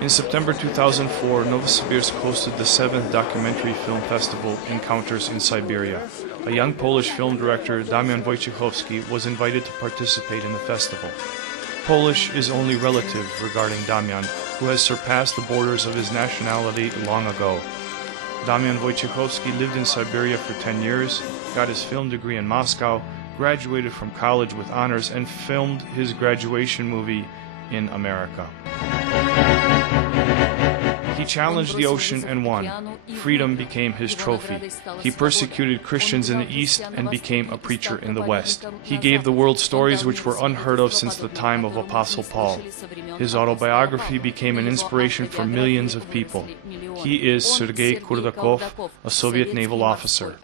In September 2004, Novosibirsk hosted the 7th documentary film festival Encounters in Siberia. A young Polish film director, Damian Wojciechowski, was invited to participate in the festival. Polish is only relative regarding Damian, who has surpassed the borders of his nationality long ago. Damian Wojciechowski lived in Siberia for 10 years, got his film degree in Moscow, graduated from college with honors, and filmed his graduation movie in America. He challenged the ocean and won. Freedom became his trophy. He persecuted Christians in the East and became a preacher in the West. He gave the world stories which were unheard of since the time of Apostle Paul. His autobiography became an inspiration for millions of people. He is Sergei Kourdakov, a Soviet naval officer.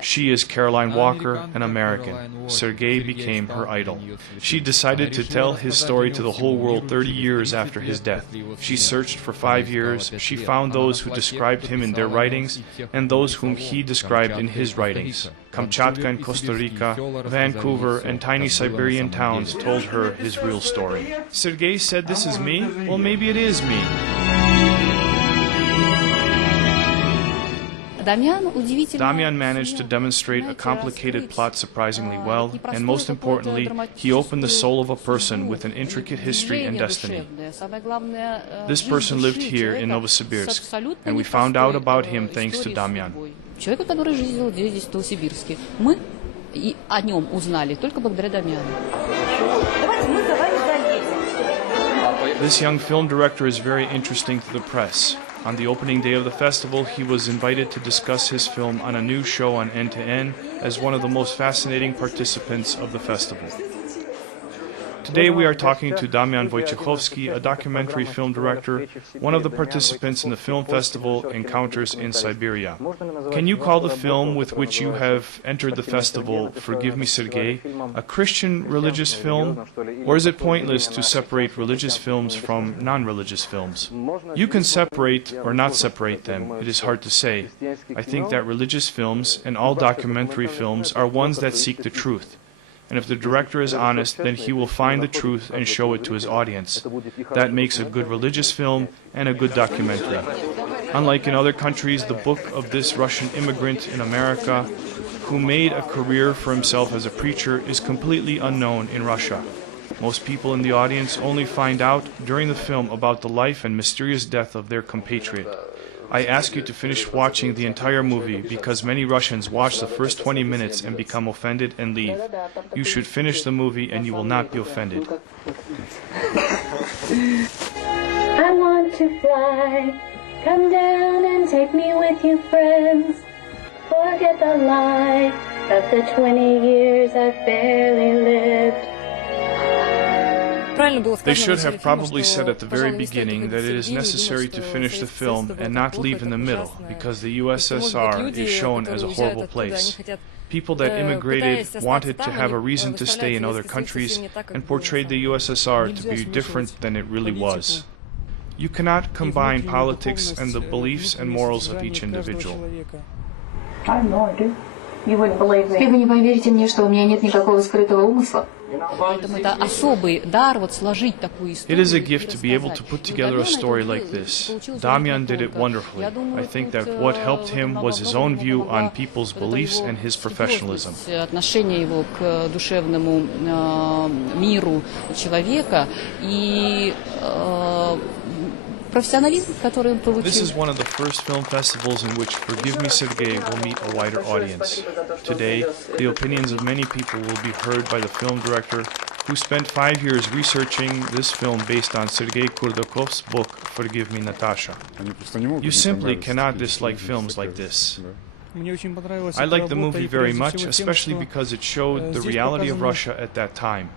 She is Caroline Walker, an American. Sergei became her idol. She decided to tell his story to the whole world 30 years after his death. She searched for 5 years. She found those who described him in their writings and those whom he described in his writings. Kamchatka and Costa Rica, Vancouver, and tiny Siberian towns told her his real story. Sergei said, "This is me? Well, maybe it is me." Damian managed to demonstrate a complicated plot surprisingly well, and most importantly, he opened the soul of a person with an intricate history and destiny. This person lived here in Novosibirsk, and we found out about him thanks to Damian. This young film director is very interesting to the press. On the opening day of the festival, he was invited to discuss his film on a new show on N2N as one of the most fascinating participants of the festival. Today we are talking to Damian Wojciechowski, a documentary film director, one of the participants in the film festival Encounters in Siberia. Can you call the film with which you have entered the festival, Forgive Me, Sergei, a Christian religious film? Or is it pointless to separate religious films from non-religious films? You can separate or not separate them, it is hard to say. I think that religious films and all documentary films are ones that seek the truth. And if the director is honest, then he will find the truth and show it to his audience. That makes a good religious film and a good documentary. Unlike in other countries, the book of this Russian immigrant in America, who made a career for himself as a preacher, is completely unknown in Russia. Most people in the audience only find out during the film about the life and mysterious death of their compatriot. I ask you to finish watching the entire movie because many Russians watch the first 20 minutes and become offended and leave. You should finish the movie and you will not be offended. I want to fly. Come down and take me with you, friends. Forget the lie of the 20 years I've barely lived. They should have probably said at the very beginning that it is necessary to finish the film and not leave in the middle, because the USSR is shown as a horrible place. People that immigrated wanted to have a reason to stay in other countries and portrayed the USSR to be different than it really was. You cannot combine politics and the beliefs and morals of each individual. I have no idea. You wouldn't believe me. Вы не поверите мне, что у меня нет никакого скрытого умысла. It is a gift to be able to put together a story like this. Damian did it wonderfully. I think that what helped him was his own view on people's beliefs and his professionalism. This is one of the first film festivals in which Forgive Me, Sergei will meet a wider audience. Today, the opinions of many people will be heard by the film director who spent 5 years researching this film based on Sergei Kourdakov's book, Forgive Me, Natasha. You simply cannot dislike films like this. I liked the movie very much, especially because it showed the reality of Russia at that time.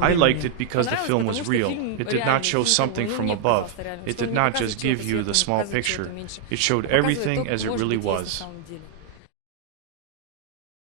I liked it because the film was real. It did not show something from above. It did not just give you the small picture. It showed everything as it really was.